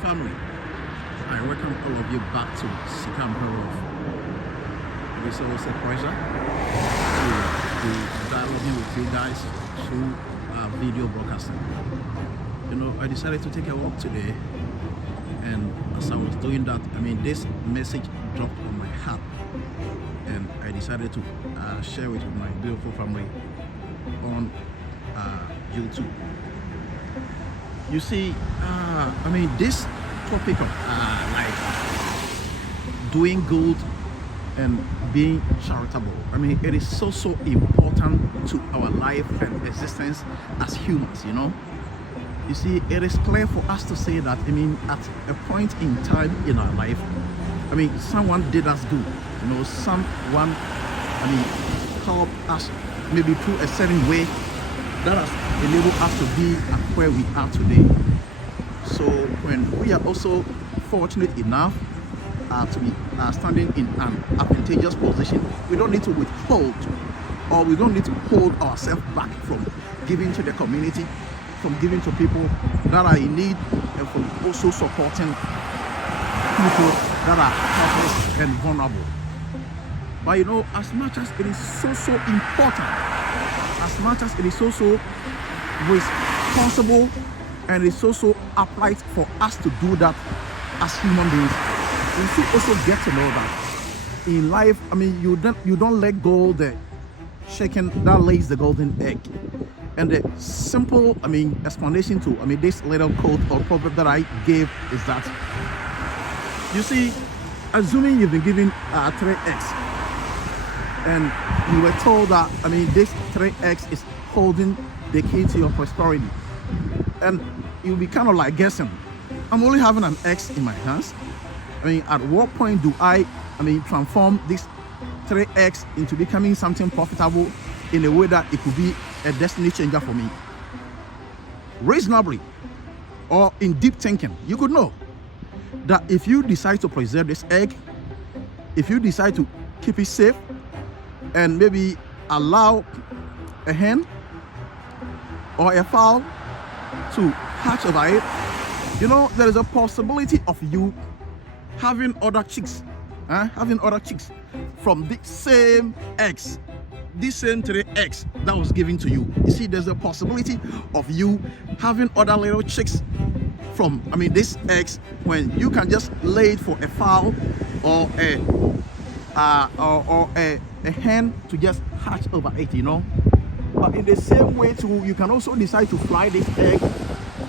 family. I welcome all of you back to Sikam Perov. It is always a pleasure to be dialoguing with you guys through video broadcasting. You know, I decided to take a walk today, and as I was doing that, this message dropped on my heart, and I decided to share it with my beautiful family on YouTube. You see, this topic of like doing good and being charitable, it is so important to our life and existence as humans, you know. You see, it is clear for us to say that, at a point in time in our life, someone did us good, you know, someone, helped us maybe through a certain way that has enabled us to be at where we are today. So when we are also fortunate enough to be standing in an advantageous position, we don't need to withhold, or we don't need to hold ourselves back from giving to the community, from giving to people that are in need, and from also supporting people that are helpless and vulnerable. But you know, as much as it is so important, as much as it is so responsible, and it's so upright for us to do that as human beings, we should also get to know that in life, you don't let go the chicken that lays the golden egg. And the simple, explanation to, this little quote or proverb that I gave is that, you see, assuming you've been given 3x, and you were told that, this 3x is holding the key to your prosperity, and you'll be kind of like guessing, I'm only having an X in my hands. At what point do I transform this 3x into becoming something profitable in a way that it could be a destiny changer for me? Reasonably, or in deep thinking, you could know that if you decide to preserve this egg, if you decide to keep it safe, and maybe allow a hen or a fowl to hatch over it, you know, there is a possibility of you having other chicks from the same eggs, this same 3x that was given to you. You see, there's a possibility of you having other little chicks from this eggs, when you can just lay it for a fowl or a hen to just hatch over it, you know. But in the same way too, you can also decide to fry this egg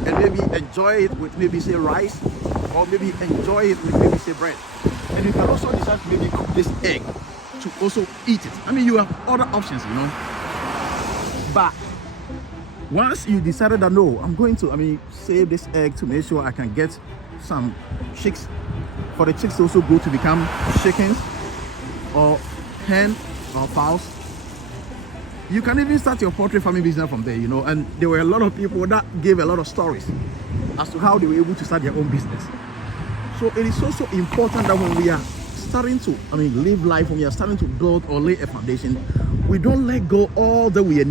and maybe enjoy it with maybe say rice, or maybe enjoy it with maybe say bread. And you can also decide to maybe cook this egg to also eat it. You have other options, you know. But once you decided that no, I'm going to save this egg to make sure I can get some chicks, for the chicks to also go to become chickens or hen or fowls, you can even start your poultry farming business from there, you know. And there were a lot of people that gave a lot of stories as to how they were able to start their own business. So it is also important that when we are starting to live life, when we are starting to build or lay a foundation, we don't let go all that we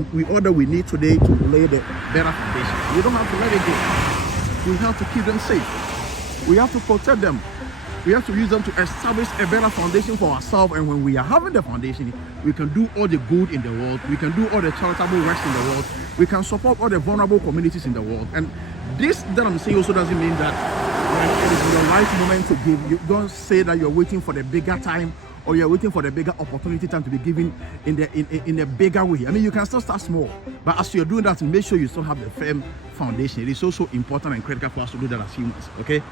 need today to lay the better foundation. We don't have to let it go. We have to keep them safe. We have to protect them. We have to use them to establish a better foundation for ourselves. And when we are having the foundation, we can do all the good in the world. We can do all the charitable works in the world. We can support all the vulnerable communities in the world. And this that I'm saying also doesn't mean that when it is your right moment to give, you don't say that you're waiting for the bigger time, or you're waiting for the bigger opportunity time to be given in a bigger way. You can still start small, but as you're doing that, make sure you still have the firm foundation. It is also important and critical for us to do that as humans, okay?